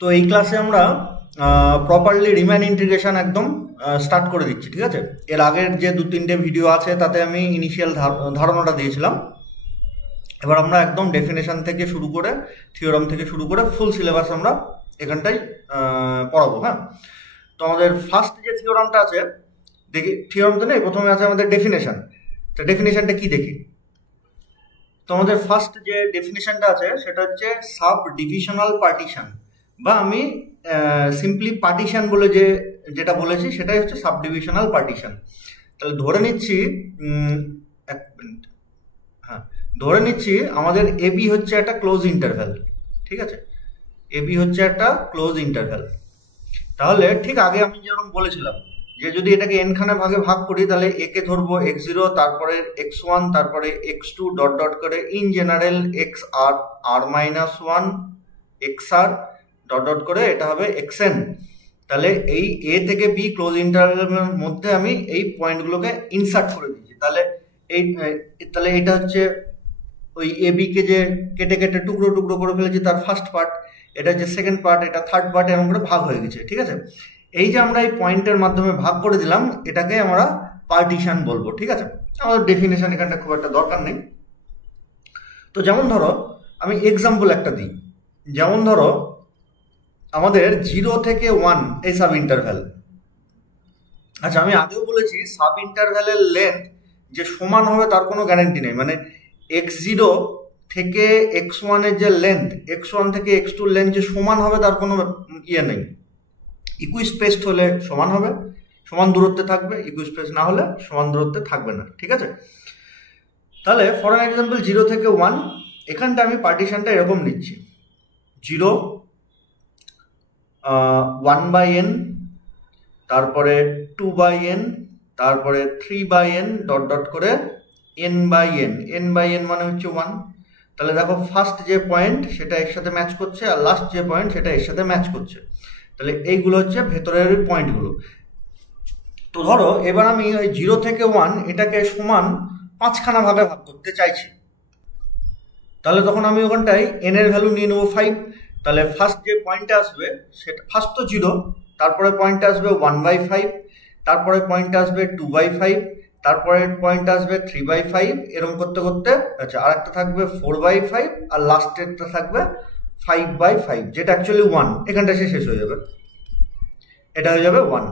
তো এই ক্লাসে আমরা প্রপারলি রিম্যান ইন্টিগ্রেশন একদম স্টার্ট করে দিচ্ছি, ঠিক আছে। এর আগের যে 2-3টে ভিডিও আছে তাতে আমি ইনিশিয়াল ধারণাটা দিয়েছিলাম। এবার আমরা একদম ডেফিনেশন থেকে শুরু করে থিওরাম থেকে শুরু করে ফুল সিলেবাস আমরা এখানটাই পড়াবো। হ্যাঁ, তো আমাদের ফার্স্ট যে থিওরামটা আছে দেখি, থিওরাম তো নেই, প্রথমে আছে আমাদের ডেফিনেশন। তো ডেফিনেশনটা কি দেখি। তো আমাদের ফার্স্ট যে ডেফিনেশনটা আছে সেটা হচ্ছে সাব ডিভিশনাল পার্টিশন, বা আমি সিম্পলি পার্টিশন বলে যেটা বলেছি সেটাই হচ্ছে সাব ডিভিশনাল পার্টিশন। তাহলে ধরে নিচ্ছি এক মিনিট, হ্যাঁ ধরে নিচ্ছি আমাদের এবি হচ্ছে একটা ক্লোজ ইন্টারভ্যাল, ঠিক আছে। এবি হচ্ছে একটা ক্লোজ ইন্টারভ্যাল। তাহলে ঠিক আগে আমি যেরকম বলেছিলাম যে যদি এটাকে এন খানে ভাগে ভাগ করি তাহলে এ কে ধরবো x0, তারপরে x1, তারপরে x2 ডট ডট করে in general x r r minus one x r dot dot করে এটা হবে xn। তাহলে এই এ থেকে বি ক্লোজ ইন্টারভ্যালের মধ্যে আমি এই পয়েন্টগুলোকে ইনসার্ট করে দিচ্ছি। তাহলে এটা হচ্ছে ওই এ বি কে যে কেটে কেটে টুকরো টুকরো করে ফেলেছি তার ফার্স্ট পার্ট, এটা হচ্ছে সেকেন্ড পার্ট, এটা থার্ড পার্ট, এরকম করে ভাগ হয়ে গেছে, ঠিক আছে। এই যে আমরা এই পয়েন্টের মাধ্যমে ভাগ করে দিলাম এটাকে আমরা পার্টিশন বলবো, ঠিক আছে। আমাদের ডেফিনেশন এখানটা খুব একটা দরকার নেই। তো যেমন ধরো আমি এক্সাম্পল একটা দিই, যেমন ধরো আমাদের 0 থেকে 1 এই সাব ইন্টারভ্যাল। আচ্ছা, আমি আগেও বলেছি সাব ইন্টারভ্যালের লেন্থ যে সমান হবে তার কোনো গ্যারান্টি নেই। মানে x0 থেকে x1 এর যে লেন্থ, x1 থেকে x2 এর লেন্থ যে সমান হবে তার কোনো ইয়ে নেই। ইকুইস্পেসড হলে সমান হবে, সমান দূরত্বে থাকবে, ইকুইস্পেস না হলে সমান দূরত্বে থাকবে না, ঠিক আছে। তাহলে ফর অ্যান এক্সাম্পল 0 থেকে 1, এখানটা আমি পার্টিশনটা এরকম নিচ্ছি 0 1/n, তারপরে 2/n, তারপরে 3/n ডট ডট করে n/n। n/n মানে হচ্ছে 1। তাহলে দেখো ফার্স্ট যে পয়েন্ট সেটা এর সাথে ম্যাচ করছে আর লাস্ট যে পয়েন্ট সেটা এর সাথে ম্যাচ করছে। তাহলে এইগুলো হচ্ছে ভেতরের পয়েন্টগুলো। তো ধরো এবার আমি ওই 0 থেকে 1 এটাকে সমান 5খানা ভাগে ভাগ করতে চাইছি। তাহলে তখন আমি ওখানটায় n এর ভ্যালু নিয়ে নেবো 5। তাহলে ফার্স্ট যে পয়েন্টটা আসবে সেটা ফার্স্ট তো 0, তারপরে পয়েন্টটা আসবে 1/5, তারপরে পয়েন্টটা আসবে 2/5, তারপরে পয়েন্টটা আসবে 3/5, এরকম করতে করতে আচ্ছা আর একটা থাকবে 4/5 আর লাস্টেরটা থাকবে 5/5, যেটা অ্যাকচুয়ালি 1। এখানটা শেষ হয়ে যাবে, এটা হয়ে যাবে 1,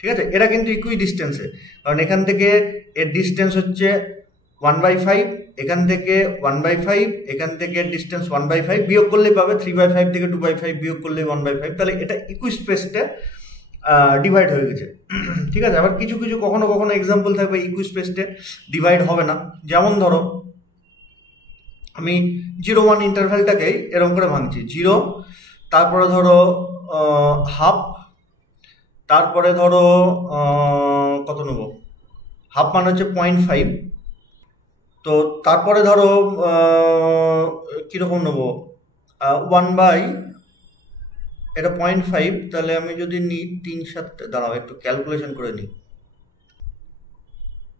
ঠিক আছে। এটা কিন্তু ইকুই ডিস্টেন্সে, কারণ এখান থেকে এর ডিস্টেন্স হচ্ছে 1/5, এখান থেকে 1/5, এখান থেকে ডিস্টেন্স 1/5, বিয়োগ করলেই পাবে 3/5 থেকে 2/5 বিয়োগ করলেই 1/5। তাহলে এটা ইকুই স্পেসে ডিভাইড হয়ে গেছে, ঠিক আছে। আবার কিছু কিছু কখনো কখনো এক্সাম্পল থাকবে ইকুই স্পেসে ডিভাইড হবে না। যেমন ধরো আমি 0-1 ইন্টারভ্যালটাকেই এরকম করে ভাঙছি 0, তারপরে ধরো হাফ, তারপরে ধরো কত নেব, হাফ মানে হচ্ছে 0.5। তো তারপরে ধরো কীরকম নেবো 1/, এটা 0.5। তাহলে আমি যদি নিই 3-7, দাঁড়াও একটু ক্যালকুলেশন করে নিই।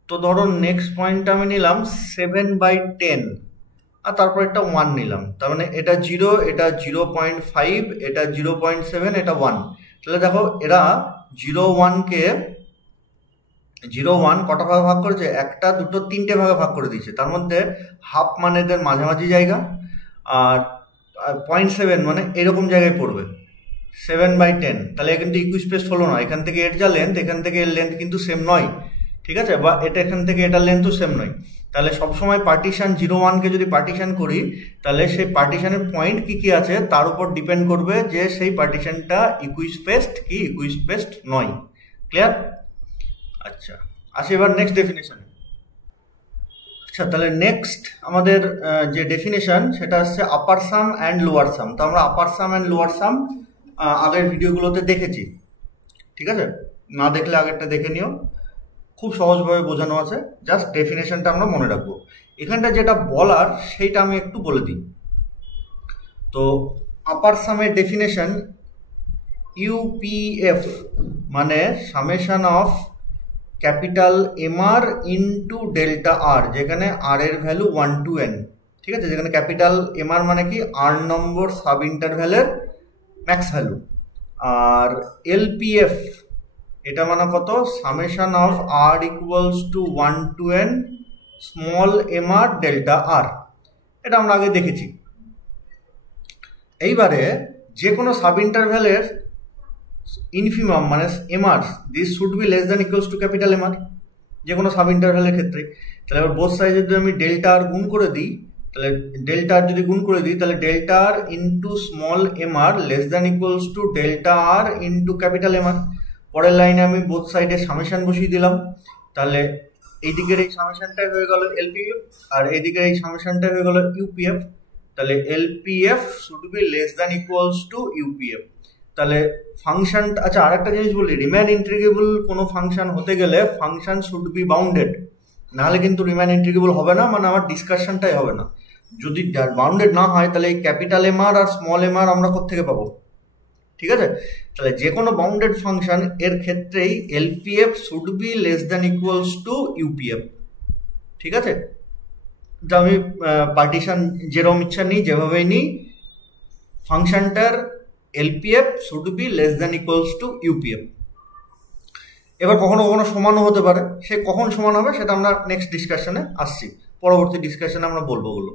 তো ধরো নেক্সট পয়েন্টটা আমি নিলাম 7/10 আর তারপর এটা 1 নিলাম। তার মানে এটা 0, এটা 0.5, এটা 0.7, এটা 1। তাহলে দেখো এরা 0-1 কটা ভাগে ভাগ করেছে, 1, 2, 3টে ভাগে ভাগ করে দিয়েছে। তার মধ্যে হাফ মানে এদের মাঝামাঝি জায়গা, আর 0.7 মানে এরকম জায়গায় পড়বে 7/10। তাহলে কিন্তু ইকুইস্পেস হলো না, এখান থেকে এর যা লেন্থ এখান থেকে এর লেন্থ কিন্তু সেম নয়, ঠিক আছে, বা এটা এখান থেকে এটার লেন্থও সেম নয়। তাহলে সবসময় পার্টিশন 0-1কে যদি পার্টিশন করি তাহলে সেই পার্টিশনের পয়েন্ট কি কি আছে তার উপর ডিপেন্ড করবে যে সেই পার্টিশনটা ইকুইস্পেসড কি ইকুইস্পেসড নয়। ক্লিয়ার? আচ্ছা, আসি এবার নেক্সট ডেফিনেশনে। আচ্ছা, তাহলে নেক্সট আমাদের যে ডেফিনেশন সেটা হচ্ছে আপার সাম অ্যান্ড লোয়ার সাম। তো আমরা আপার সাম অ্যান্ড লোয়ার সাম আগের ভিডিওগুলোতে দেখেছি, ঠিক আছে। না দেখলে আগেরটা দেখে নিও, খুব সহজভাবে বোঝানো আছে, জাস্ট ডেফিনেশনটা আমরা মনে রাখবো। এখানটা যেটা বলার সেইটা আমি একটু বলে দিই। তো আপার সামের ডেফিনেশন ইউপিএফ মানে summation of capital MR into delta R, যেখানে আর এর ভ্যালু 1 to n, ঠিক আছে। যেখানে ক্যাপিটাল এমআর মানে কি, আর নম্বর সাব ইন্টারভ্যালের ম্যাক্স ভ্যালু, আর এলপিএফ এটা মানে কত, summation of R equals to 1 to n small M R delta R, এটা আমরা আগে দেখেছি। এইবারে যে কোনো সাব ইন্টারভ্যালের ইনফিমাম মানে MR, this should be less than equals to capital MR, যে কোনো সাব ইন্টারভ্যালের ক্ষেত্রে। তাহলে এবার বোথ সাইডে যদি আমি ডেল্টা আর গুণ করে দিই, তাহলে ডেল্টা আর যদি গুণ করে দিই, তাহলে delta r into small m r less than equals to delta r into capital M R. পরের লাইনে আমি বোথ সাইডে সামেশন বসিয়ে দিলাম, তাহলে এই দিকের এই সামেশনটাই হয়ে গেল এলপিএফ, আর এই দিকের এই সামেশনটাই হয়ে গেল ইউপিএফ। তাহলে LPF should be less than equals to UPF. তাহলে ফাংশন, আচ্ছা আরেকটা জিনিস বলি, রিম্যান ইন্টিগ্রেবল কোনো ফাংশন হতে গেলে ফাংশন শুড বি বাউন্ডেড, নাহলে কিন্তু রিম্যান ইন্টিগ্রেবল হবে না, মানে আমার ডিসকাশনটাই হবে না। যদি বাউন্ডেড না হয় তাহলে এই ক্যাপিটাল এমআর আর স্মল এমআর আমরা কোত্থেকে পাবো? ঠিক আছে, তাহলে যে কোনো বাউন্ডেড ফাংশন এর ক্ষেত্রেই LPF should be less than equals to UPF. ঠিক আছে, যা আমি পার্টিশন যেরকম ইচ্ছা নিই, যেভাবেই নিই, ফাংশনটার LPF should be less than equals to UPF. এবার কখনো কখনো সমানও হতে পারে, সে কখন সমান হবে সেটা আমরা নেক্সট ডিসকাশনে আসছি, পরবর্তী ডিসকাশনে আমরা বলবো ওগুলো।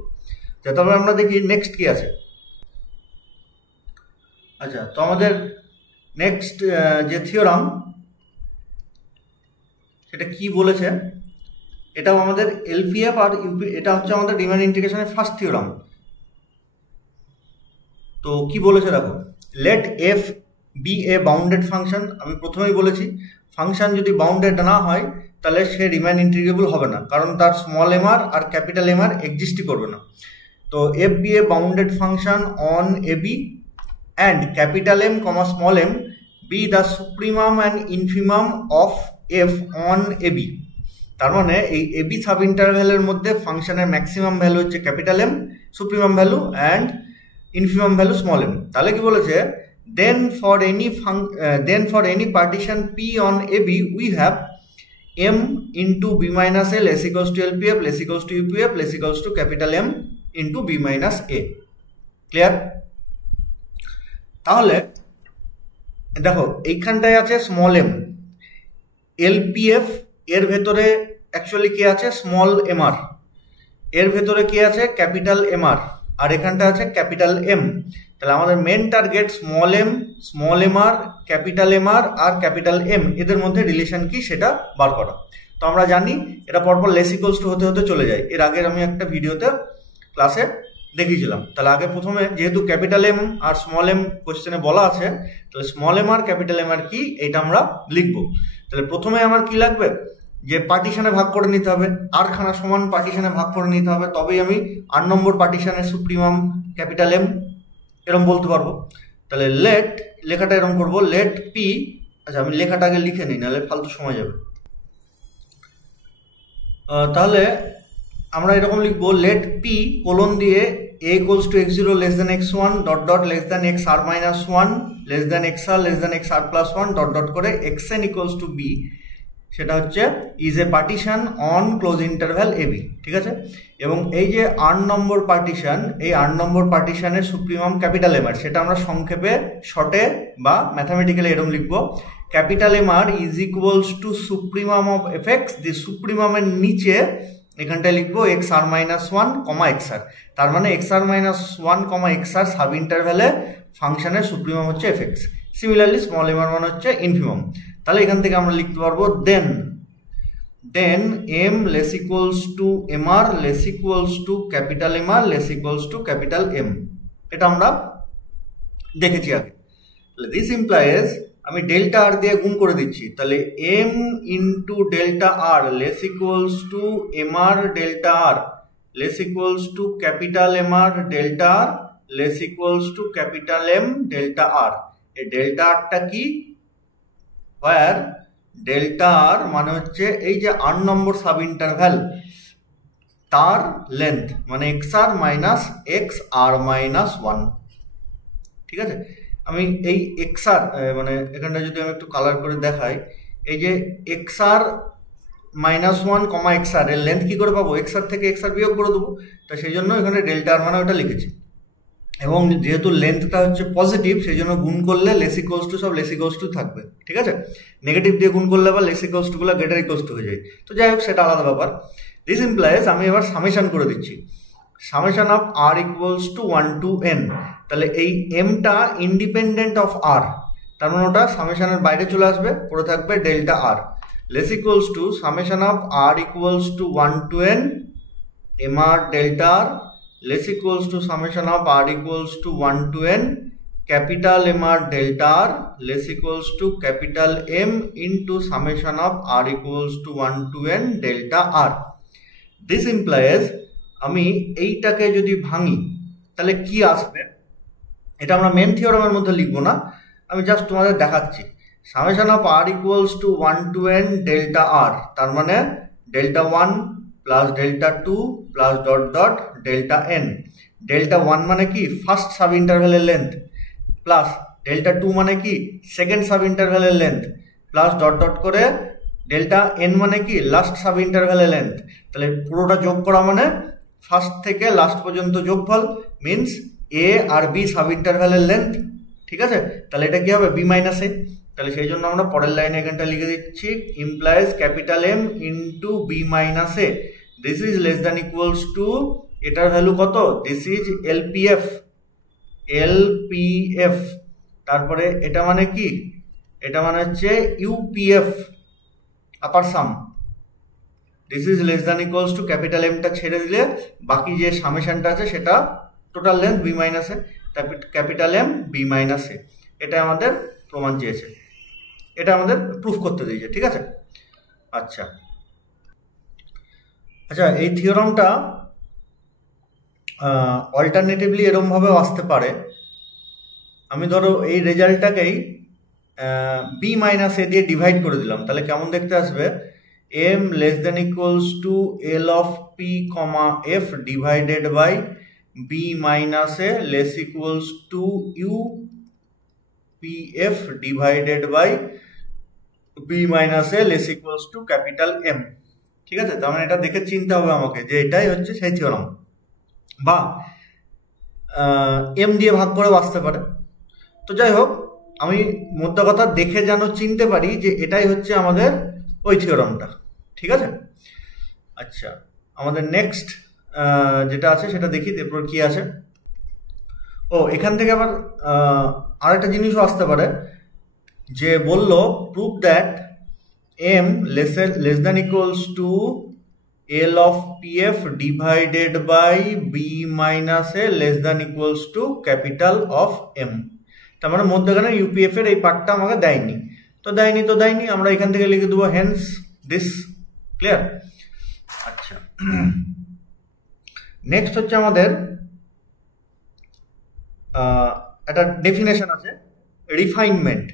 তবে আমরা দেখি নেক্সট কি আছে। আচ্ছা, তো আমাদের নেক্সট যে থিওরাম সেটা কি বলেছে, এটাও আমাদের এলপিএফ আর ইউপি, এটা হচ্ছে আমাদের রিম্যান ইন্টিগ্রেশনের ফার্স্ট থিওরাম। তো কি বলেছে দেখো, late F be a bounded function. আমি প্রথমেই বলেছি ফাংশন যদি বাউন্ডেড না হয় তাহলে সে রিম্যান ইন্টিগ্রেবল হবে না, কারণ তার স্মল এমআর আর ক্যাপিটাল এমআর এক্সিস্টই করবে না। তো f be a bounded function on a b and capital M comma small m be the supremum and infimum of f on AB। তার মানে এই AB সাব ইন্টারভ্যালের মধ্যে ফাংশনের ম্যাক্সিমাম ভ্যালু হচ্ছে capital M, supremum value and infimum value small m। তাহলে কি বলেছে, then for any partition P on AB we have M into B minus A less equals to LPF less equals to UPF less equals to capital M into B minus A। Clear? তাহলে দেখো এইখানটায় আছে small M, LPF এর ভেতরে actually কি আছে, small MR, এর ভেতরে কি আছে, ক্যাপিটাল এমআর, আর এখানটা আছে ক্যাপিটাল এম। তাহলে আমাদের main target small M, small MR, capital MR আর ক্যাপিটাল এম, এদের মধ্যে রিলেশন কি সেটা বার করা। তো আমরা জানি এটা পরপর লেস ইকুয়ালস টু হতে হতে চলে যায়, এর আগের আমি একটা ভিডিওতে ক্লাসে দেখিয়েছিলাম। তাহলে আগে প্রথমে যেহেতু ক্যাপিটাল এম আর স্মল এম কোশ্চেনে বলা আছে, তাহলে স্মল এম আর ক্যাপিটাল এম আর কি এটা আমরা লিখবো। তাহলে প্রথমে আমার কি লাগবে, যে পার্টিশনে ভাগ করে নিতে হবে, আরখানা সমান পার্টিশনে ভাগ করে নিতে হবে, তবেই আমি 8 নম্বর পার্টিশনের সুপ্রিমাম ক্যাপিটাল এম এরকম বলতে পারবো। তাহলে লেট, লেখাটা এরকম করবো, লেট পি, আচ্ছা আমি লেখাটা আগে লিখে নিই নাহলে ফালতু সময় যাবে। তাহলে আমরা এরকম লিখবো, লেট পি কোলন দিয়ে a equals to x0 less than x1 dot dot less than xr minus 1 less than xr less than xr plus 1 dot dot করে xn equals to b, সেটা হচ্ছে is a partition on close interval ab। ঠিক আছে, এবং এই যে 8 নম্বর partition, এই 8 number পার্টিশনের সুপ্রিমাম ক্যাপিটাল এমআর, সেটা আমরা সংক্ষেপে শর্টে বা ম্যাথামেটিক্যালি এরকম লিখবো, capital MR is equals to supremum of F X. The সুপ্রিমামের নিচে এখানটায় লিখবো এক্স আর মাইনাস 1 কমা এক্স আর, তার মানে এক্স আর minus 1 comma X R sub ইন্টারভ্যালে ফাংশনের সুপ্রিমাম হচ্ছে F X. Similarly small M R মানে হচ্ছে ইনফিমাম। তাহলে এখান থেকে আমরা লিখতে পারবো then M less equals to M R less equals to capital M R less equals to capital M, এটা আমরা দেখেছি আগে। তাহলে দিস ইমপ্লাইজ, আমি ডেল্টা আর দিয়ে গুণ করে দিচ্ছি, তাহলে M into delta R less equals to M R delta R less equals to capital M R delta R less equals to capital M delta R. এই ডেল্টা আরটা কি, হোয়ার delta আর মানে হচ্ছে এই যে 8 নম্বর সাব ইন্টারভ্যাল তার লেন্থ, মানে X আর minus x আর minus 1। ঠিক আছে, আমি এই এক্স আর মানে এখানটা যদি আমি একটু কালার করে দেখাই, এই যে এক্স আর মাইনাস 1 কমা এক্স আর এর লেন্থ কি করে পাবো, এক্স আর থেকে এক্স আর বিয়োগ করে দেবো, তা সেই জন্য এখানে ডেল্টা আর মানে ওটা লিখেছি। এবং যেহেতু লেন্থটা হচ্ছে পজিটিভ, সেই জন্য গুণ করলে লেস ইকুয়ালস টু সব লেস ইকুয়ালস টু থাকবে, ঠিক আছে। নেগেটিভ দিয়ে গুণ করলে আবার লেস ইকুয়ালস টুগুলো গ্রেটার ইকুয়ালস টু হয়ে যায়। তো যাই হোক, সেটা আলাদা ব্যাপার। দিস ইমপ্লাইজ, আমি এবার সামেশন করে দিচ্ছি, summation of R equals to 1 to n। তাহলে এই এমটা ইন্ডিপেন্ডেন্ট অফ আর, তার মানে ওটা সামেশনের বাইরে চলে আসবে, পড়ে থাকবে delta R. Less equals to summation of R equals to 1 to n M R delta r, less equals to summation of r equals to 1 to n capital M r delta r, less equals to capital M into summation of r equals to 1 to n delta r. This implies আমি এইটাকে যদি ভাঙি তাহলে কি আসবে, এটা আমরা main থিওরামের মধ্যে লিখবো না, আমি জাস্ট তোমাদের দেখাচ্ছি। Summation of r equals to 1 to n delta r, তার মানে delta 1 plus delta 2 plus dot dot delta N. Delta 1 মানে কি ফার্স্ট সাব ইন্টারভ্যালের লেন্থ, প্লাস ডেল্টা 2 মানে কি সেকেন্ড সাব ইন্টারভ্যালের লেন্থ, প্লাস ডট ডট করে ডেল্টা এন মানে কি লাস্ট সাব ইন্টারভ্যালের লেন্থ। তাহলে পুরোটা যোগ করা মানে ফার্স্ট থেকে লাস্ট পর্যন্ত যোগফল, means a R B sub ইন্টারভ্যালের লেন্থ, ঠিক আছে। তাহলে এটা কি হবে, বি মাইনাস এ। তাহলে সেই জন্য আমরা পরের লাইনে এখানটা লিখে দিচ্ছি, implies capital M into B minus A. This is less than equals to, এটার ভ্যালু কত, দিস ইজ এলপিএফ, এলপিএফ। তারপরে এটা মানে কি, এটা মানে হচ্ছে UPF, upper sum. This is less than equals to, capital এমটা ছেড়ে দিলে বাকি যে সামেশনটা আছে সেটা total length B minus A, capital M B minus A. এটা আমাদের প্রমাণ চেয়েছে, এটা আমাদের প্রুফ করতে দিয়েছে, ঠিক আছে। আচ্ছা আচ্ছা, এই থিওরামটা অল্টারনেটিভলি এরমভাবেও আসতে পারে। আমি ধরো এই রেজাল্টটাকেই বি মাইনাস এ দিয়ে ডিভাইড করে দিলাম, তাহলে কেমন দেখতে আসবে, M less than equals to L of P comma f divided by b minus a less equals to U P f divided by b minus a less equals to capital M, ঠিক আছে। তার মানে এটা দেখে চিনতে হবে আমাকে যে এটাই হচ্ছে সেই থিওরাম, বা এম দিয়ে ভাগ করেও আসতে পারে। তো যাই হোক, আমি মোদ্দা কথা দেখে যেন চিনতে পারি যে এটাই হচ্ছে আমাদের ওই থিওরামটা, ঠিক আছে। আচ্ছা, আমাদের নেক্সট যেটা আছে সেটা দেখি, এরপর কি আছে। ও, এখান থেকে আবার আরেকটা জিনিসও আসতে পারে, যে বলল prove that M less than equals to L of P f divided by b minus a less than equals to capital of M. তার মানে মধ্যখানে ইউপিএফ এর এই পার্টটা আমাকে দেয়নি, তো দেয়নি, আমরা এখান থেকে লিখে দেবো হেন্স দিস, ক্লিয়ার। আচ্ছা, নেক্সট হচ্ছে আমাদের একটা ডেফিনেশন আছে, রিফাইনমেন্ট।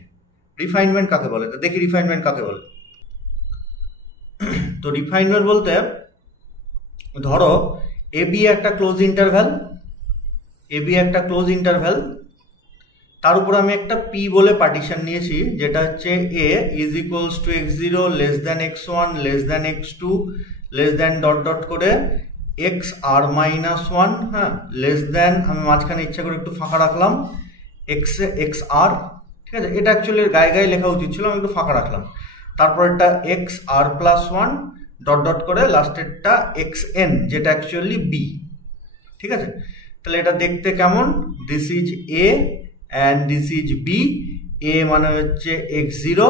রিফাইনমেন্ট কাকে বলে, তো দেখি রিফাইনমেন্ট কাকে বলে। তো রিফাইনমেন্ট বলতে, ধরো এবি একটা ক্লোজ ইন্টারভ্যাল, তার উপর আমি একটা পি বলে পার্টিশন নিয়েছি, যেটা হচ্ছে A is equals to x0 less than x1 less than x2 less than dot dot করে এক্স আর মাইনাস 1, হ্যাঁ, লেস দ্যান, আমি মাঝখানে ইচ্ছা করে একটু ফাঁকা রাখলাম, এক্স আর, ঠিক আছে। এটা অ্যাকচুয়ালি গায়ে লেখা উচিত ছিল, আমি একটু ফাঁকা রাখলাম। তারপর এটা X R plus 1 dot dot করে লাস্টেরটা এক্স এন, যেটা অ্যাকচুয়ালি বি, ঠিক আছে। তাহলে এটা দেখতে কেমন, this is A and this is B. A মানে হচ্ছে x0,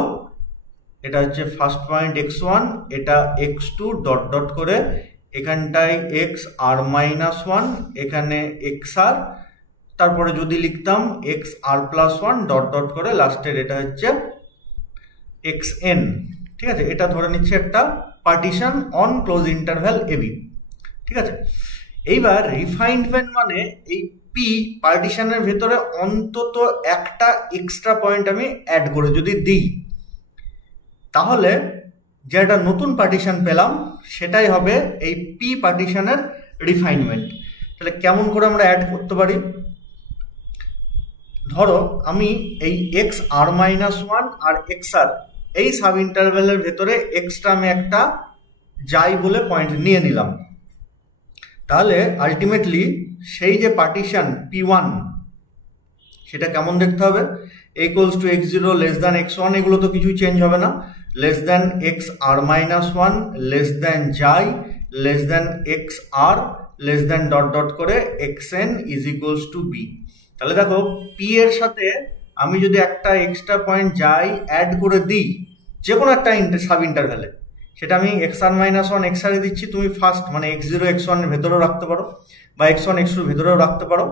এটা হচ্ছে ফার্স্ট পয়েন্ট x1, এটা x2 ডট ডট করে এখানটায় এক্স আর মাইনাস 1, এখানে এক্স আর, তারপরে যদি লিখতাম x R plus 1 dot dot করে লাস্টের এটা হচ্ছে এক্স এন, ঠিক আছে। এটা ধরে নিচ্ছে একটা partition on close interval AB, ঠিক আছে। এইবার রিফাইনমেন্ট মানে এই পি পার্টিশনের ভেতরে অন্তত একটা এক্সট্রা পয়েন্ট আমি অ্যাড করে যদি দিই, তাহলে যে একটা নতুন পার্টিশন পেলাম সেটাই হবে এই পি পার্টিশনের রিফাইনমেন্ট। তাহলে কেমন করে আমরা অ্যাড করতে পারি, ধরো আমি এই এক্স আর মাইনাস 1 আর এক্স আর এই সাব ইন্টারভ্যালের ভেতরে এক্সট্রা আমি একটা যাই বলে পয়েন্ট নিয়ে নিলাম, তাহলে আলটিমেটলি সেই যে পার্টিশন P1 সেটা কেমন দেখতে হবে, equals to x0 less than x1, এগুলো তো কিছুই চেঞ্জ হবে না, less than xr-1 less than যাই less than xr less than dot dot করে xn is equals to b। তাহলে দেখো p এর সাথে আমি যদি একটা এক্সট্রা পয়েন্ট যাই অ্যাড করে দিই যে কোনো একটা সাব ইন্টারভ্যালে, সেটা আমি xr-1 xr এ দিচ্ছি, তুমি ফার্স্ট মানে x0 x1 এর ভেতরেও রাখতে পারো বা x1 x2 এর ভেতরেও রাখতে পারো।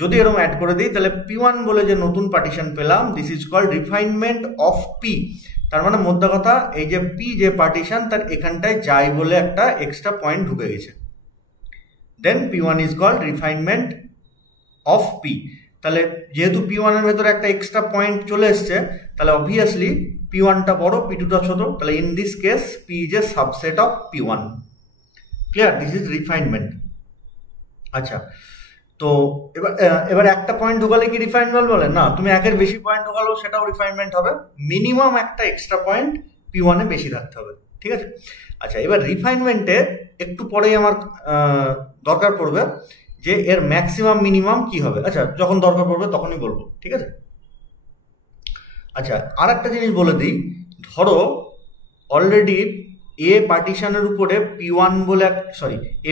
যদি এরকম অ্যাড করে দিই তাহলে P1 বলে যে নতুন পার্টিশন পেলাম, this is called refinement of P। তার মানে মোদ্দা কথা এই যে P যে পার্টিশন তার এখানটায় যাই বলে একটা এক্সট্রা পয়েন্ট ঢুকে গেছে, then P1 is called refinement of P। তাহলে যেহেতু P1 এর ভেতরে একটা এক্সট্রা পয়েন্ট চলে এসছে তাহলে অবভিয়াসলি P1টা বড় P2টা ছোট, তাহলে in this case P is a subset of P1। Clear, this is refinement. আচ্ছা, তো এবার একটা পয়েন্ট ঢোকালে কি রিফাইনমেন্ট বলে না, তুমি একের বেশি পয়েন্ট ঢোকালেও সেটাও রিফাইনমেন্ট হবে, মিনিমাম একটা এক্সট্রা পয়েন্ট P1 এ বেশি থাকতে হবে, ঠিক আছে। আচ্ছা, এবার রিফাইনমেন্টে একটু পরেই আমার দরকার পড়বে যে এর ম্যাক্সিমাম মিনিমাম কি হবে। আচ্ছা, যখন দরকার পড়বে তখনই বলবো, ঠিক আছে। আচ্ছা, আর একটা জিনিস বলে দিই, ধরো অলরেডি এ পার্টিশনের উপরে P1 বলে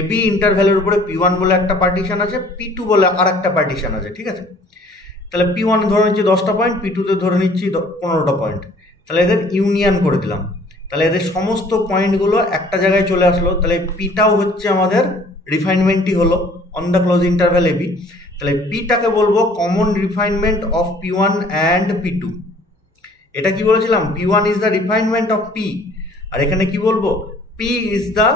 এবি ইন্টারভ্যালের উপরে P1 বলে একটা পার্টিশন আছে, P2 বলে আর একটা পার্টিশন আছে, ঠিক আছে। তাহলে P1 ধরে নিচ্ছি 10টা পয়েন্ট, P2তে ধরে নিচ্ছি 15টা পয়েন্ট, তাহলে এদের ইউনিয়ন করে দিলাম, তাহলে এদের সমস্ত পয়েন্টগুলো একটা জায়গায় চলে আসলো, তাহলে Pটাও হচ্ছে আমাদের রিফাইনমেন্টই হলো on the close interval AB. তাহলে Pটাকে বলবো common refinement of P1 and P2। এটা কি বলেছিলাম, P1 is the refinement of P, আর এখানে কি বলবো, P is the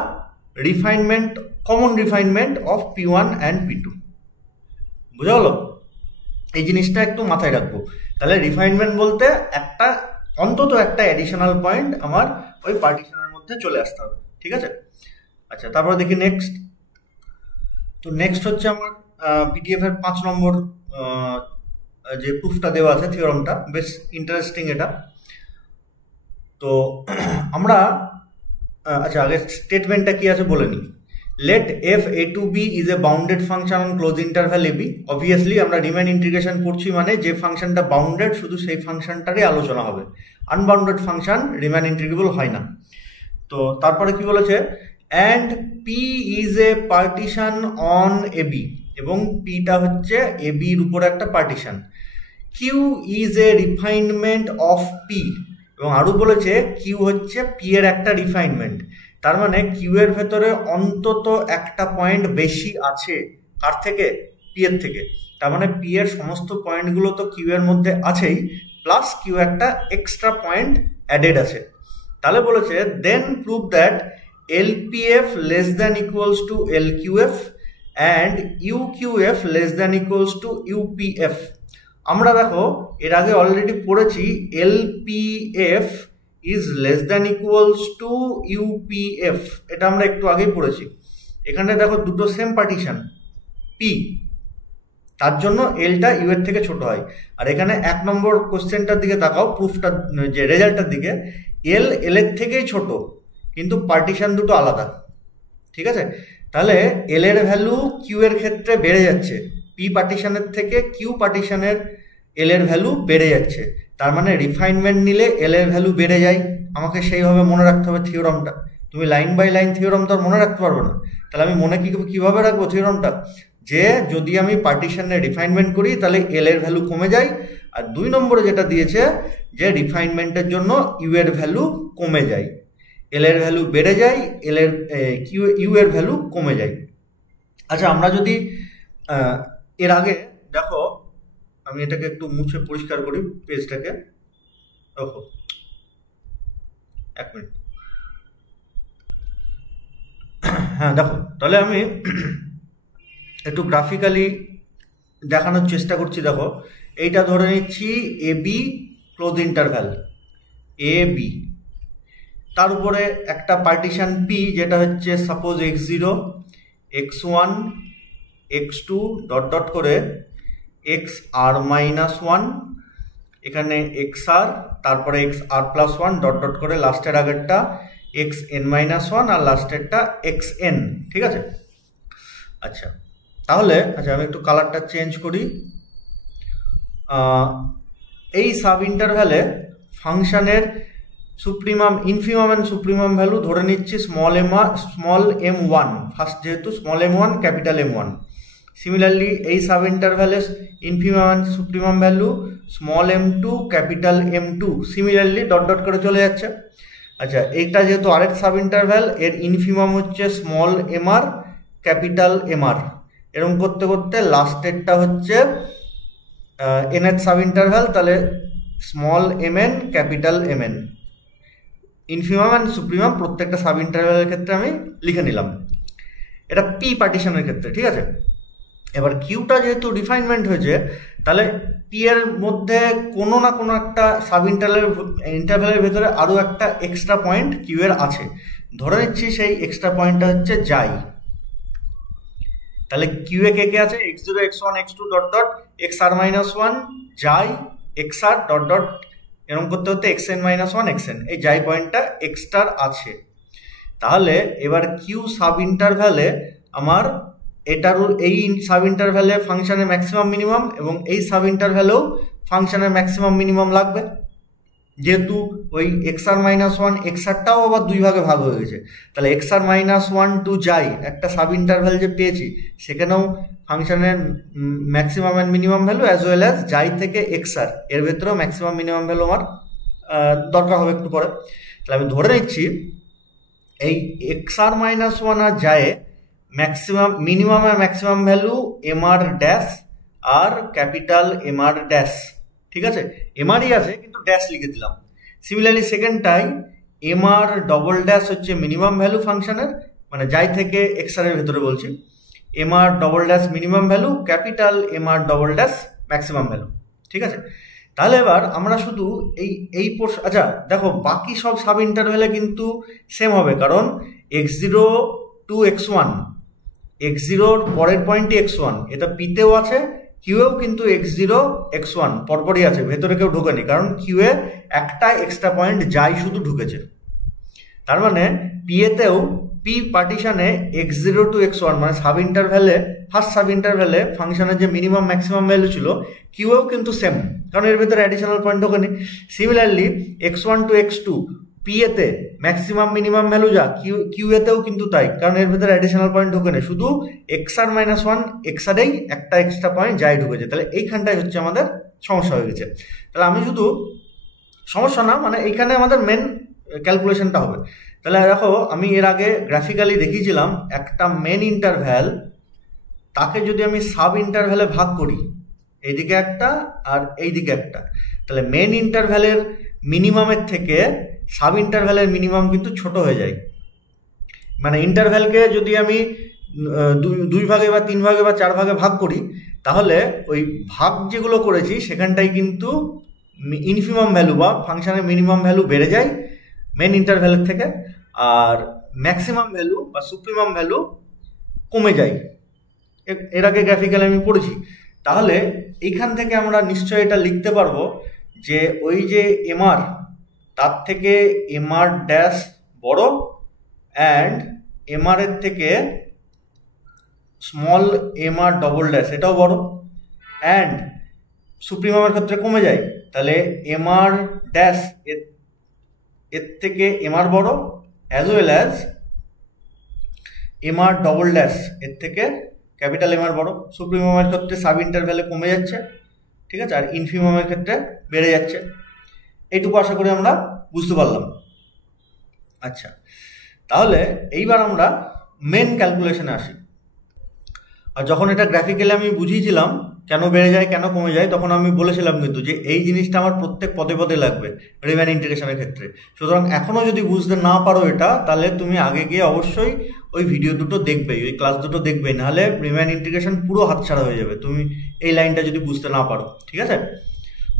refinement, common refinement of P1 and P2। বুঝা হলো? এই জিনিসটা একটু মাথায় রাখবো। তাহলে রিফাইনমেন্ট বলতে একটা অন্তত একটা অ্যাডিশনাল পয়েন্ট আমার ওই পার্টিশনের মধ্যে চলে আসতে হবে, ঠিক আছে। আচ্ছা, তারপরে দেখি নেক্সট। তো নেক্সট হচ্ছে আমার পিডিএফ এর 5 নম্বর যে প্রুফটা দেওয়া আছে, থিওরামটা বেশ ইন্টারেস্টিং এটা। তো আমরা আচ্ছা আগে স্টেটমেন্টটা কি আছে বলে নিই। Let f a to b is a bounded function on close interval a b. Obviously আমরা রিমেন ইন্টিগ্রেশন করছি মানে যে ফাংশনটা বাউন্ডেড শুধু সেই ফাংশনটারই আলোচনা হবে, আনবাউন্ডেড ফাংশন রিমেন ইন্টিগ্রেবল হয় না। তো তারপরে কি বলেছে, and P is a partition on a b, এবং পিটা হচ্ছে এবির উপরে একটা partition. Q is a refinement of P, এবং আরও বলেছে কিউ হচ্ছে পি এর একটা রিফাইনমেন্ট। তার মানে কিউ এর ভেতরে অন্তত একটা পয়েন্ট বেশি আছে, কার থেকে, পি এর থেকে। তার মানে পি এর সমস্ত পয়েন্টগুলো তো কিউ এর মধ্যে আছেই, প্লাস কিউ একটা এক্সট্রা পয়েন্ট অ্যাডেড আছে। তাহলে বলেছে then prove that LPF less than equals to LQF and UQF less than equals to UPF। আমরা দেখো এর আগে অলরেডি পড়েছি LPF is less than equals to UPF, এটা আমরা একটু আগেই পড়েছি। এখানে দেখো দুটো সেম পার্টিশন P, তার জন্য এলটা ইউ এর থেকে ছোট হয়। আর এখানে 1 নম্বর কোশ্চেনটার দিকে তাকাও, প্রুফটা যে রেজাল্টটার দিকে, এল এর থেকেই ছোট কিন্তু পার্টিশন দুটো আলাদা, ঠিক আছে। তাহলে এল এর ভ্যালু কিউ এর ক্ষেত্রে বেড়ে যাচ্ছে, পি পার্টিশনের থেকে কিউ পার্টিশনের এল এর ভ্যালু বেড়ে যাচ্ছে। তার মানে রিফাইনমেন্ট নিলে এল এর ভ্যালু বেড়ে যায়। আমাকে সেইভাবে মনে রাখতে হবে থিওরামটা। তুমি লাইন বাই লাইন থিওরাম তো আর মনে রাখতে পারবে না। তাহলে আমি মনে কিভাবে রাখবো থিওরামটা, যে যদি আমি পার্টিশনে রিফাইনমেন্ট করি তাহলে এল এর ভ্যালু কমে যায়, আর 2 নম্বরে যেটা দিয়েছে যে রিফাইনমেন্টের জন্য ইউ এর ভ্যালু কমে যায়, এল এর ভ্যালু বেড়ে যায়, এল এর ইউ এর ভ্যালু কমে যায়। আচ্ছা, আমরা যদি এর আগে দেখো, আমি এটাকে একটু মুছে পরিষ্কার করি পেজটাকে, দেখো 1 মিনিট। হ্যাঁ দেখো, তাহলে আমি একটু গ্রাফিক্যালি দেখানোর চেষ্টা করছি। দেখো এইটা ধরে নিচ্ছি এবি ক্লোজ ইন্টারভ্যাল এবি, তার উপরে একটা পার্টিশন পি যেটা হচ্ছে suppose x0 x1 x2 dot dot করে xr-1, এখানে xr, তারপরে xr+1 ডট ডট করে লাস্টের আগেরটা xn-1 আর লাস্টেরটা xn, ঠিক আছে। আচ্ছা, তাহলে আচ্ছা আমি একটু কালারটা চেঞ্জ করি। এই সাব ইন্টারভ্যালে ফাংশনের supremum, infimum and supremum value ধরে নিচ্ছি স্মল m1, ফার্স্ট যেহেতু small m1 capital M1। Similarly এই সাব ইন্টারভ্যালে infimum and supremum value small m2 capital M2, similarly dot dot করে চলে যাচ্ছে। আচ্ছা এইটা যেহেতু আরেক সাব ইন্টারভ্যাল, এর ইনফিমাম হচ্ছে স্মল mr ক্যাপিটাল mr, এরকম করতে করতে লাস্টেরটা হচ্ছে nth সাব ইন্টারভ্যাল, তাহলে small mn capital mn। Infimum and supremum প্রত্যেকটা সাব ইন্টারভ্যালের ক্ষেত্রে আমি লিখে নিলাম, এটা পি পার্টিশনের ক্ষেত্রে, ঠিক আছে। এবার কিউটা যেহেতু রিফাইনমেন্ট হয়েছে, তাহলে পি এর মধ্যে কোনো না কোনো একটা সাব ইন্টারভ্যালের ভেতরে আরও একটা এক্সট্রা পয়েন্ট কিউ এর আছে। ধরে নিচ্ছি সেই এক্সট্রা পয়েন্টটা হচ্ছে যাই। তাহলে কিউ এ কে কে আছে, x0 x1 x2 dot dot xr-1 যাই xr ডট ডট, এরকম করতে হতে xn-1 xn, এই যাই পয়েন্টটা এক্সট্রার আছে। তাহলে এবার কিউ সাব ইন্টারভ্যালে আমার এটারও এই সাব ইন্টারভ্যালে ফাংশনের ম্যাক্সিমাম মিনিমাম এবং এই সাব ইন্টারভ্যালেও ফাংশনের ম্যাক্সিমাম মিনিমাম লাগবে, যেহেতু ওই xr-1 xrটাও আবার দুই ভাগে ভাগ হয়ে গেছে। তাহলে xr-1 টু যাই একটা সাব ইন্টারভ্যাল যে পেয়েছি, সেখানেও ফাংশনের maximum and minimum value as well as যাই থেকে xr এর ভেতরেও ম্যাক্সিমাম মিনিমাম ভ্যালু আমার দরকার হবে একটু পরে। তাহলে আমি ধরে নিচ্ছি এই xr-1 আর যায়ে ম্যাক্সিমাম মিনিমাম আর ম্যাক্সিমাম ভ্যালু mr ড্যাশ আর ক্যাপিটাল mr ড্যাশ, ঠিক আছে। mrই আছে কিন্তু ড্যাশ লিখে দিলাম। সিমিলারলি সেকেন্ডটাই mr ডবল ড্যাশ হচ্ছে মিনিমাম ভ্যালু ফাংশনের, মানে যাই থেকে xr এর ভেতরে বলছি, mr double dash minimum value capital mr double dash maximum value, ঠিক আছে। তাহলে এবার আমরা শুধু এই পোর্শন, আচ্ছা দেখো বাকি সব সাব ইন্টারভ্যালে কিন্তু সেম হবে, কারণ x0 টু x1, x0-র পরের পয়েন্টই x1, এটা পিতেও আছে, কিউএও কিন্তু x0 x1 পরপরই আছে, ভেতরে কেউ ঢোকেনি, কারণ কিউএ একটা এক্সট্রা পয়েন্ট যাই শুধু ঢুকেছে। তার মানে পিএতেও পি পার্টিশনে x0 টু x1 মানে সাব ইন্টারভ্যালে ফার্স্ট সাব ইন্টারভ্যালে ফাংশনের যে মিনিমাম ম্যাক্সিমাম ভ্যালু ছিল, কিউএও কিন্তু সেম, কারণ এর ভেতরে অ্যাডিশনাল পয়েন্ট ঢোকেনি। সিমিলারলি x1 টু x2 পিএতে ম্যাক্সিমাম মিনিমাম ভ্যালু যা, কিউএতেও কিন্তু তাই, কারণ এর ভেতরে অ্যাডিশনাল পয়েন্ট ঢোকেনি, শুধু xr-1 xrই একটা এক্সট্রা পয়েন্ট যাই ঢুকেছে। তাহলে এইখানটাই হচ্ছে আমাদের সমস্যা হয়ে গেছে। তাহলে আমি শুধু সমস্যা না, মানে এইখানে আমাদের মেন ক্যালকুলেশনটা হবে। তাহলে দেখো আমি এর আগে গ্রাফিক্যালি দেখিয়েছিলাম একটা মেন ইন্টারভ্যাল, তাকে যদি আমি সাব ইন্টারভ্যালে ভাগ করি, এইদিকে একটা আর এইদিকে একটা, তাহলে মেন ইন্টারভ্যালের মিনিমামের থেকে সাব ইন্টারভ্যালের মিনিমাম কিন্তু ছোট হয়ে যায়। মানে ইন্টারভ্যালকে যদি আমি দুই ভাগে বা তিন ভাগে বা চার ভাগে ভাগ করি, তাহলে ওই ভাগ যেগুলো করেছি সেখানটাই কিন্তু ইনফিমাম ভ্যালু বা ফাংশনের মিনিমাম ভ্যালু বেড়ে যায় মেন ইন্টারভ্যালের থেকে, আর ম্যাক্সিমাম ভ্যালু বা সুপ্রিমাম ভ্যালু কমে যায়। এর আগে গ্রাফিক্যালি আমি পড়েছি। তাহলে এইখান থেকে আমরা নিশ্চয়ই এটা লিখতে পারবো যে ওই যে mr, তার থেকে mr ড্যাশ বড় অ্যান্ড mr এর থেকে স্মল mr ডবল ড্যাশ এটাও বড়, অ্যান্ড সুপ্রিমামের ক্ষেত্রে কমে যায়, তাহলে mr ড্যাশ এর থেকে mr বড় as well as mr double dash এর থেকে ক্যাপিটাল mr বড়। সুপ্রিমামের ক্ষেত্রে সাব ইন্টারভ্যালে কমে যাচ্ছে, ঠিক আছে, আর ইনফিমামের ক্ষেত্রে বেড়ে যাচ্ছে। এইটুকু আশা করি আমরা বুঝতে পারলাম। আচ্ছা, তাহলে এইবার আমরা মেন ক্যালকুলেশনে আসি। আর যখন এটা গ্রাফিক্যালি আমি বুঝিয়েছিলাম কেন বেড়ে যায় কেন কমে যায়, তখন আমি বলেছিলাম কিন্তু যে এই জিনিসটা আমার প্রত্যেক পদে পদে লাগবে রিম্যান ইন্টিগ্রেশনের ক্ষেত্রে। সুতরাং এখনও যদি বুঝতে না পারো এটা, তাহলে তুমি আগে গিয়ে অবশ্যই ওই ভিডিও দুটো দেখবে, ওই ক্লাস দুটো দেখবে, নাহলে রিম্যান ইন্টিগ্রেশন পুরো হাতছাড়া হয়ে যাবে তুমি এই লাইনটা যদি বুঝতে না পারো, ঠিক আছে।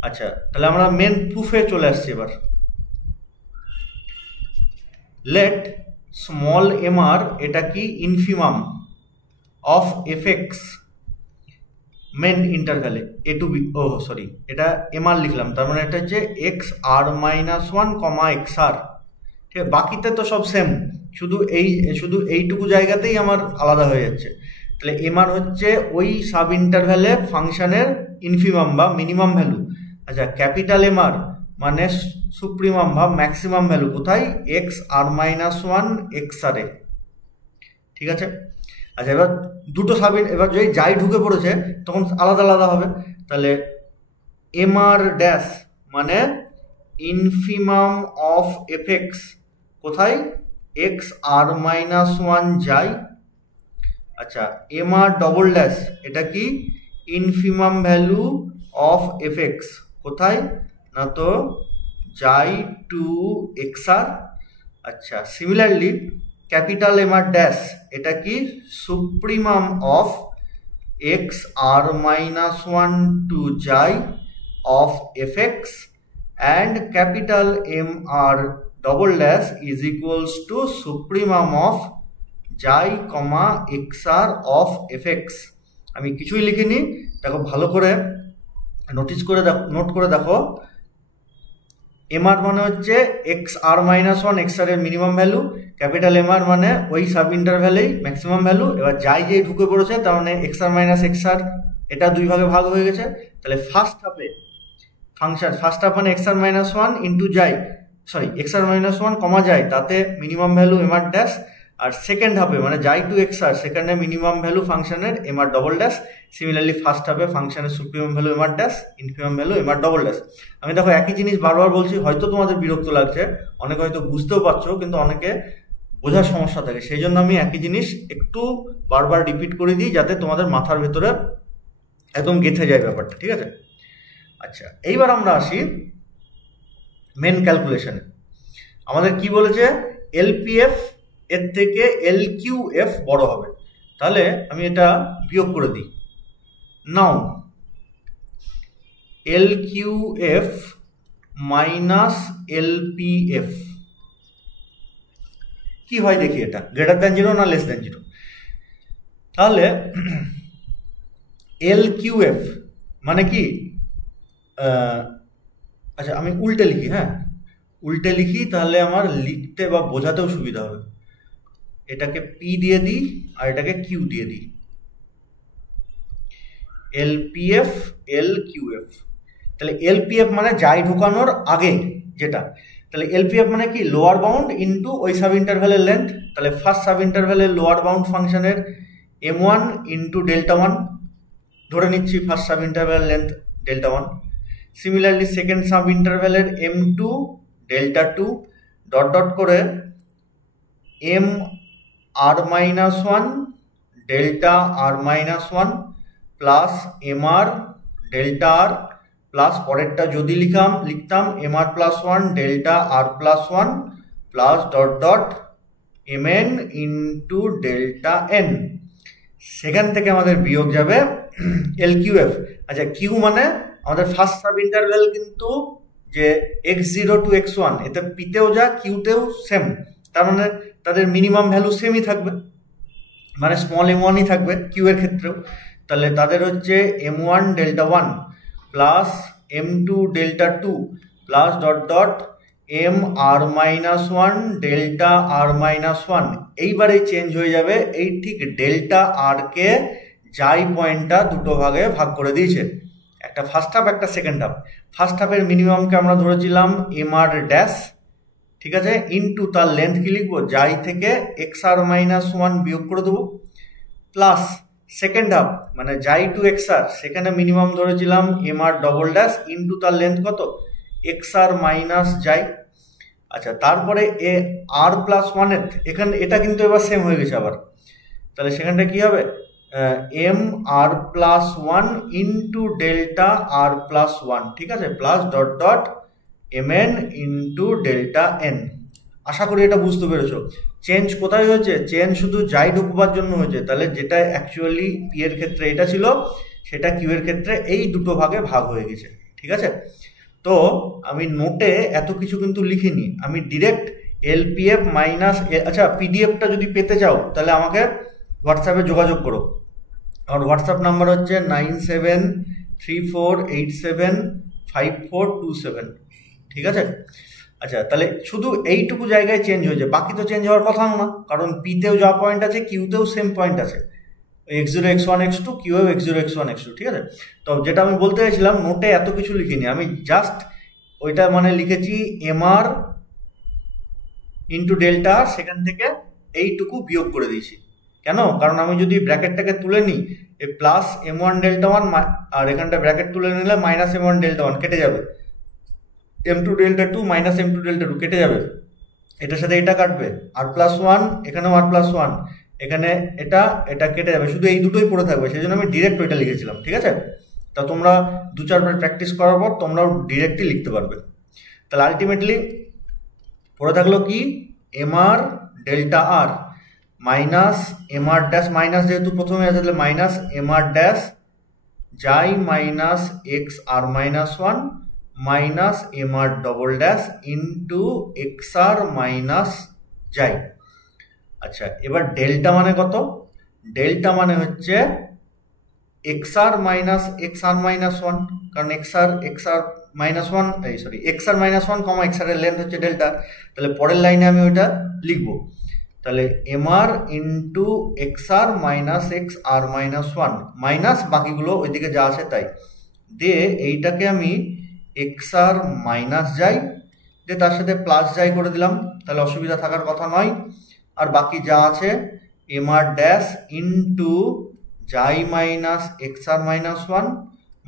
আচ্ছা, তাহলে আমরা মেন প্রুফে চলে আসছি এবার। লেট স্মল mr, এটা কি ইনফিমাম অফ fx মেন ইন্টারভ্যালে a টু b, ও সরি এটা mr লিখলাম, তার মানে এটা হচ্ছে xr-1, xr, ঠিক আছে। বাকিতে তো সব সেম, শুধু এইটুকু জায়গাতেই আমার আলাদা হয়ে যাচ্ছে। তাহলে এমআর হচ্ছে ওই সাব ইন্টারভ্যালে ফাংশনের ইনফিমাম বা মিনিমাম ভ্যালু। আচ্ছা, ক্যাপিটাল এমআর মানে সুপ্রিমাম বা ম্যাক্সিমাম ভ্যালু কোথায়? এক্স আর মাইনাস ওয়ান এক্স আর এ। ঠিক আছে। আচ্ছা, এবার দুটো এবার যদি যাই ঢুকে পড়েছে তখন আলাদা আলাদা হবে। তাহলে এমআর ড্যাশ মানে ইনফিমাম অফ এফ এক্স কোথায়? এক্স আর মাইনাস ওয়ান যাই। আচ্ছা, এমআর ডবল ড্যাশ এটা কি? Infimum value of F x কোথায়? না তো যাই টু এক্স আর। আচ্ছা, সিমিলারলি ক্যাপিটাল এমআর ড্যাশ এটা কি? Supremum of x R minus one to যাই of F x and capital MR double dash is equals to supremum of যাই কমা XR of fx। আমি কিছুই লিখিনি, দেখো ভালো করে নোট করে দেখো। MR মানে হচ্ছে এক্স আর মাইনাস ওয়ান এক্স আর এর মিনিমাম ভ্যালু, ক্যাপিটাল MR মানে ওই সাব ইন্টারভ্যালেই ম্যাক্সিমাম ভ্যালু। এবার যাই যেই ঢুকে পড়েছে তার মানে এক্স আর মাইনাস এক্স আর, এটা দুই ভাগে ভাগ হয়ে গেছে। তাহলে ফার্স্ট হাফে ফাংশন ফার্স্ট হাফ মানে এক্স আর মাইনাস ওয়ান ইন্টু যাই, সরি এক্স আর মাইনাস ওয়ান কমা যাই, তাতে মিনিমাম ভ্যালু এমআর ড্যাশ। আর সেকেন্ড হাফে মানে যাই টু এক্স আর সেখানে মিনিমাম ভ্যালু ফাংশনের MR double dash. Similarly first হাফে ফাংশনের supremum value MR dash, infimum value MR double dash. আমি দেখো একই জিনিস বারবার বলছি, হয়তো তোমাদের বিরক্ত লাগছে, অনেকে হয়তো বুঝতেও পারছো, কিন্তু অনেকে বোঝার সমস্যা থাকে, সেই জন্য আমি একই জিনিস একটু বারবার রিপিট করে দিই যাতে তোমাদের মাথার ভেতরে একদম গেঁথে যায় ব্যাপারটা। ঠিক আছে। আচ্ছা, এইবার আমরা আসি মেন ক্যালকুলেশনে। আমাদের কি বলেছে? এলপিএফ এর থেকে এলকিউএফ বড় হবে। তাহলে আমি এটা বিয়োগ করে দিই। নাও এলকিউএফ মাইনাস এলপিএফ কি হয় দেখি, এটা গ্রেটার দ্যান জিরো না লেস দ্যান জিরো? তাহলে এলকিউএফ মানে কি? আচ্ছা, আমি উল্টে লিখি। হ্যাঁ, উল্টে লিখি, তাহলে আমার লিখতে বা বোঝাতেও সুবিধা হবে। এটাকে পি দিয়ে দিই আর এটাকে কিউ দিয়ে দিই। এলপিএফ এলকিউএফ। তাহলে এলপিএফ মানে যাই ঢোকানোর আগে যেটা, তাহলে এলপিএফ মানে কি? লোয়ার বাউন্ড ইন্টু ওই সাব ইন্টারভ্যালের লেন্থ। তাহলে ফার্স্ট সাব ইন্টারভ্যালের লোয়ার বাউন্ড ফাংশনের m one into delta one, ধরে নিচ্ছি ফার্স্ট সাব ইন্টারভ্যালের length delta one. Similarly second sub ইন্টারভ্যালের m two delta two dot dot করে m r minus one delta r minus one plus m আর delta r plus পরেরটা যদি লিখতাম m r plus one delta r plus one plus dot dot m n into delta n. সেখান থেকে আমাদের বিয়োগ যাবে এলকিউএফ। আচ্ছা, কিউ মানে আমাদের ফার্স্ট সাব ইন্টারভ্যাল কিন্তু যে x zero to x one, এতে পিতেও যা কিউতেও সেম, তার মানে তাদের মিনিমাম ভ্যালু সেমই থাকবে, মানে স্মল এম ওয়ানই থাকবে কিউ এর ক্ষেত্রেও। তাহলে তাদের হচ্ছে m one delta one plus m two delta two plus dot dot m r minus one delta r minus one. এইবারে চেঞ্জ হয়ে যাবে, এই ঠিক ডেল্টা আর কে যাই পয়েন্টটা দুটো ভাগে ভাগ করে দিয়েছে, একটা ফার্স্ট হাফ একটা সেকেন্ড হাফ। ফার্স্ট হাফের মিনিমামকে আমরা ধরেছিলাম এম আর ড্যাশ, ঠিক আছে, ইন্টু তার লেন্থ কি লিখবো? যাই থেকে এক্স আর মাইনাস ওয়ান বিয়োগ করে দেবো, প্লাস সেকেন্ড হাফ মানে যাই টু এক্স আর সেখানে মিনিমাম ধরেছিলাম M R double dash into তার লেন্থ কত? এক্স আর মাইনাস যাই। আচ্ছা, তারপরে এ আর প্লাস ওয়ানের এখানে এটা কিন্তু এবার সেম হয়ে গেছে আবার, তাহলে সেখানটা কি হবে? M r plus one into delta r plus one, ঠিক আছে, plus dot dot m n into delta n. আশা করি এটা বুঝতে পেরেছো। চেঞ্জ কোথায় হয়েছে? চেঞ্জ শুধু যাই ঢুকবার জন্য হয়েছে। তাহলে যেটা অ্যাকচুয়ালি পি এর ক্ষেত্রে এটা ছিল, সেটা কিউ এর ক্ষেত্রে এই দুটো ভাগে ভাগ হয়ে গেছে। ঠিক আছে, তো আমি নোটে এত কিছু কিন্তু লিখিনি, আমি ডিরেক্ট এলপিএফ মাইনাস, আচ্ছা পিডিএফটা যদি পেতে চাও তাহলে আমাকে হোয়াটসঅ্যাপে যোগাযোগ করো। আমার হোয়াটসঅ্যাপ নাম্বার হচ্ছে 9734875427, ঠিক আছে। আচ্ছা, তাহলে শুধু এইটুকু জায়গায় চেঞ্জ হয়েছে, বাকি তো চেঞ্জ হওয়ার কথাও না, কারণ পিতেও যা পয়েন্ট আছে কিউতেও সেম পয়েন্ট আছে। x0 x1 x2 cube x0 x1 x2, ঠিক আছে। তো যেটা আমি বলতে চাইছিলাম, নোটে এত কিছু লিখিনি আমি, জাস্ট ওইটা মানে লিখেছি mr ইন্টু ডেল্টা, সেখান থেকে এইটুকু বিয়োগ করে দিয়েছি। কেন? কারণ আমি যদি ব্র্যাকেটটাকে তুলে নিই, এই প্লাস m1 ডেল্টা 1 আর এখানটা ব্র্যাকেট তুলে নিলে মাইনাস m1 ডেল্টা 1 কেটে যাবে, m2 delta 2 minus m2 delta 2 কেটে যাবে, এটার সাথে এটা কাটবে, আর প্লাস 1 এখানেও আর প্লাস 1 এখানে, এটা এটা কেটে যাবে, শুধু এই দুটোই পড়ে থাকবে। সেই জন্য আমি ডিরেক্ট ওইটা লিখেছিলাম, ঠিক আছে। তা তোমরা 2-4 বার প্র্যাকটিস করার পর তোমরাও ডিরেক্টলি লিখতে পারবে। তাহলে আলটিমেটলি পড়ে থাকলো কি, mr delta r minus mr dash, minus যেহেতু প্রথমে আছে তাহলে মাইনাস mr ড্যাশ যাই minus x r minus 1 minus mr double dash into x r minus যাই। আচ্ছা, এবার ডেল্টা মানে কত? ডেল্টা মানে হচ্ছে x r minus x r minus 1, কারণ x r minus 1 sorry x r minus 1 কমা x r এর লেন্থ হচ্ছে ডেল্টা। তাহলে পরের লাইনে আমি ওইটা লিখবো, তাহলে mr into x r minus x r minus 1 minus বাকিগুলো ওইদিকে যা আছে তাই দিয়ে, এইটাকে আমি x r মাইনাস যাই দিয়ে তার সাথে প্লাস যাই করে দিলাম, তাহলে অসুবিধা থাকার কথা নয়। আর বাকি যা আছে mr ড্যাশ ইন্টু যাই minus x r minus 1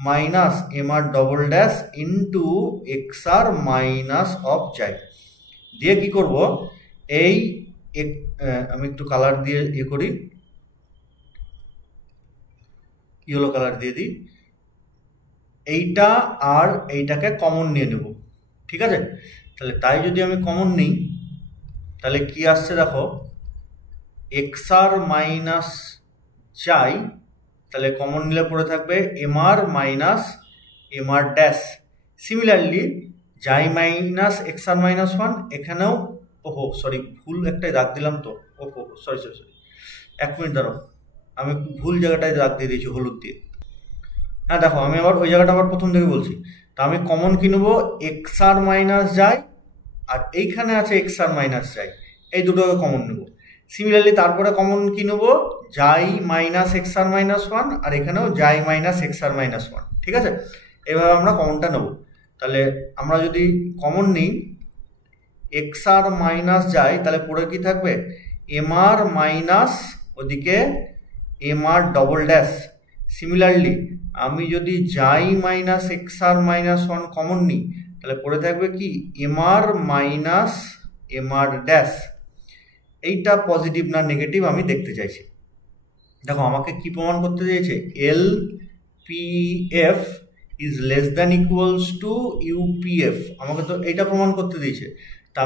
minus mr double dash into x r minus of যাই দিয়ে কি করব, এই আমি একটু কালার দিয়ে ইয়ে করি, ইয়েলো কালার দিয়ে দিই, এইটা আর এইটাকে কমন নিয়ে নেব, ঠিক আছে। তাহলে তাই যদি আমি কমন নিই তাহলে কি আসছে দেখো, x r মাইনাস যাই, তাহলে কমন নিলে পড়ে থাকবে mr minus mr dash. Similarly যাই মাইনাস x r মাইনাস 1 এখানেও, ওহো সরি ভুল একটাই দাগ দিলাম তো, ওহো সরি সরি সরি, এক মিনিট দাঁড়াও, আমি একটু ভুল জায়গাটায় দাগ দিয়ে দিয়েছি হলুদ দিয়ে। হ্যাঁ দেখো, আমি আবার ওই জায়গাটা আবার প্রথম থেকে বলছি। তা আমি কমন কি নেবো, x r মাইনাস যাই আর এইখানে আছে x r মাইনাস যাই, এই দুটোকে কমন নেব। সিমিলারলি তারপরে কমন কি নেব, যাই মাইনাস x r মাইনাস 1 আর এখানেও যাই মাইনাস x r মাইনাস 1, ঠিক আছে। এভাবে আমরা কমনটা নেব। তাহলে আমরা যদি কমন নিই x r মাইনাস যাই, তাহলে পরে কি থাকবে, mr মাইনাস ওদিকে mr ডবল ড্যাশ। সিমিলারলি আমি যদি যাই minus x r minus 1 common নিই তাহলে পড়ে থাকবে কি, mr মাইনাস mr ড্যাশ। এইটা পজিটিভ না নেগেটিভ আমি দেখতে চাইছি। দেখো আমাকে কি প্রমাণ করতে দিয়েছে, LPF is less than equals to UPF, আমাকে তো এইটা প্রমাণ করতে দিয়েছে। তা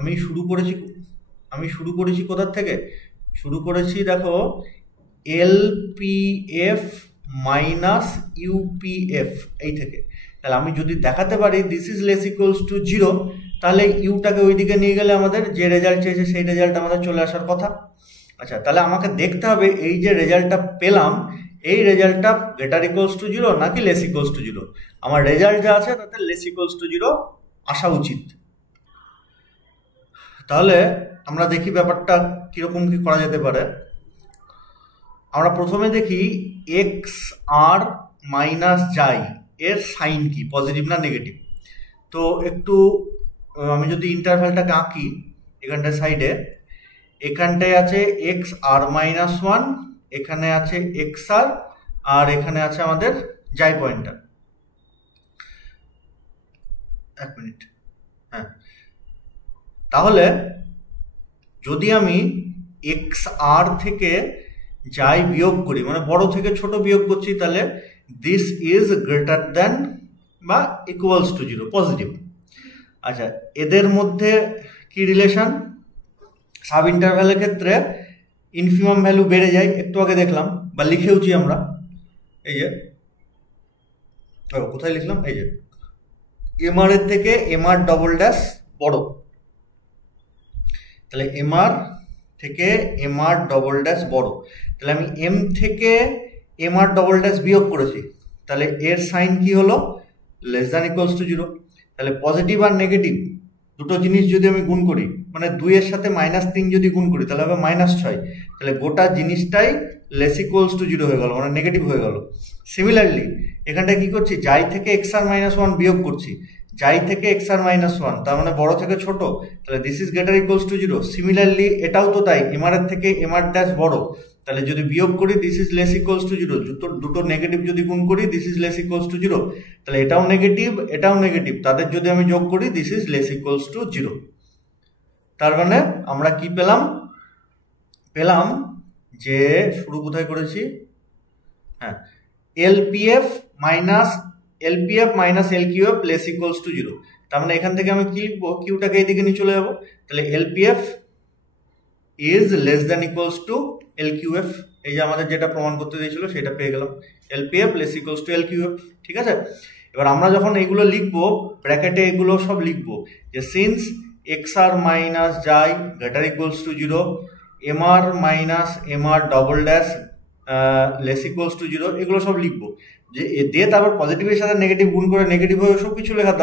আমি শুরু করেছি কোথার থেকে, শুরু করেছি দেখো LPF মাইনাস UPF এই থেকে। তাহলে আমি যদি দেখাতে পারি this is less equals two 0, তাহলে ইউটাকে ওইদিকে নিয়ে গেলে আমাদের যে রেজাল্ট চেয়েছে সেই রেজাল্ট আমাদের চলে আসার কথা। আচ্ছা, তাহলে আমাকে দেখতে হবে এই যে রেজাল্টটা পেলাম, এই রেজাল্টটা গ্রেটার ইকুয়ালস টু 0 নাকি লেস ইকুয়ালস টু 0। আমার রেজাল্ট যা আছে তাতে লেস ইকুয়ালস টু 0 আসা উচিত। তাহলে আমরা দেখি ব্যাপারটা কিরকম কি করা যেতে পারে। আমরা প্রথমে দেখি এক্স আর মাইনাস যাই এর সাইন কি, পজিটিভ না নেগেটিভ। তো একটু আমি যদি ইন্টারভ্যালটাকে আঁকি, এখানটায় সাইডে এখানটায় আছে এক্স আর মাইনাস 1, এখানে আছে এক্স আর এখানে আছে আমাদের যাই পয়েন্টার। এক মিনিট, হ্যাঁ, তাহলে যদি আমি এক্স আর থেকে যাই বিয়োগ করি, মানে বড় থেকে ছোট বিয়োগ করছি, তাহলে দিস ইজ গ্রেটার দ্যান বা ইকুয়ালস টু 0, পজিটিভ। আচ্ছা, এদের মধ্যে কি রিলেশন, সাব ইন্টারভ্যালের ক্ষেত্রে ইনফিমাম ভ্যালু বেড়ে যায়, একটু আগে দেখলাম বা লিখেওছি আমরা, এই যে কোথায় লিখলাম, এই যে এমআর এর থেকে এমআর ডবল ড্যাশ বড়, তাহলে এমআর থেকে এমআর ডবল ড্যাশ বড়, তাহলে আমি এম থেকে এমআর ডবল ড্যাশ বিয়োগ করেছি, তাহলে এর সাইন কি হলো, লেস দ্যান ইকুয়ালস টু 0। তাহলে পজিটিভ আর নেগেটিভ দুটো জিনিস যদি আমি গুণ করি, মানে 2 এর সাথে -3 যদি গুণ করি তাহলে হবে -6, তাহলে গোটা জিনিসটাই লেস ইকুয়ালস টু 0 হয়ে গেল, মানে নেগেটিভ হয়ে গেল। সিমিলারলি এখানটা কি করছি, যাই থেকে xr-1 বিয়োগ করছি, যাই থেকে xr-1, তার মানে বড় থেকে ছোট, তাহলে this is greater equals two 0। Similarly এটাও তো তাই, mr এর থেকে mr ড্যাশ বড়, তাহলে যদি বিয়োগ করি this is less equals two 0। দুটো নেগেটিভ যদি গুণ করি this is less equals two 0, তাহলে এটাও নেগেটিভ, তাদের যদি আমি যোগ করি this is less equals two 0। তার মানে আমরা কি পেলাম যে শুরু কোথায় করেছি, হ্যাঁ, LPF minus LQF less equals two 0। তার মানে এখান থেকে আমি কি লিখবো, কিউটাকে এইদিকে নিয়ে চলে যাবো, তাহলে LPF is less than equals to LQF। এই যে আমাদের যেটা প্রমাণ করতে দিয়েছিল সেটা পেয়ে গেলাম, LPF less equals to LQF। ঠিক আছে, এবার আমরা যখন এইগুলো লিখবো ব্র্যাকেটে এগুলো সব লিখবো যে সিন্স xr মাইনাস যাই greater equals two 0, mr minus mr double dash less equals two 0, এগুলো সব লিখবো। যে দিয়ে তারপর পজিটিভের সাথে নেগেটিভ গুণ করে নেগেটিভ হয়ে সব কিছু লেখার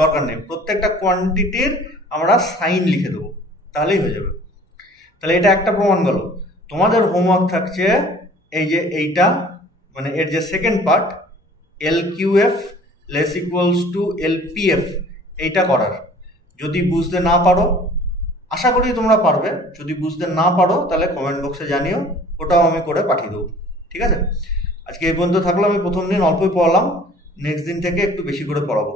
দরকার নেই, প্রত্যেকটা কোয়ান্টিটির আমরা সাইন লিখে দেবো, তাহলেই হয়ে যাবে। তাহলে এটা একটা প্রমাণ গেল। তোমাদের হোমওয়ার্ক থাকছে এই যে এইটা, মানে এর যে second part LQF less equals two LPF, এইটা করার। যদি বুঝতে না পারো, আশা করি তোমরা পারবে, যদি বুঝতে না পারো তাহলে কমেন্ট বক্সে জানিও, ওটাও আমি করে পাঠিয়ে দেবো। ঠিক আছে, আজকে এই পর্যন্ত থাকলো। আমি প্রথম দিন অল্পই পড়ালাম, নেক্সট দিন থেকে একটু বেশি করে পড়াবো।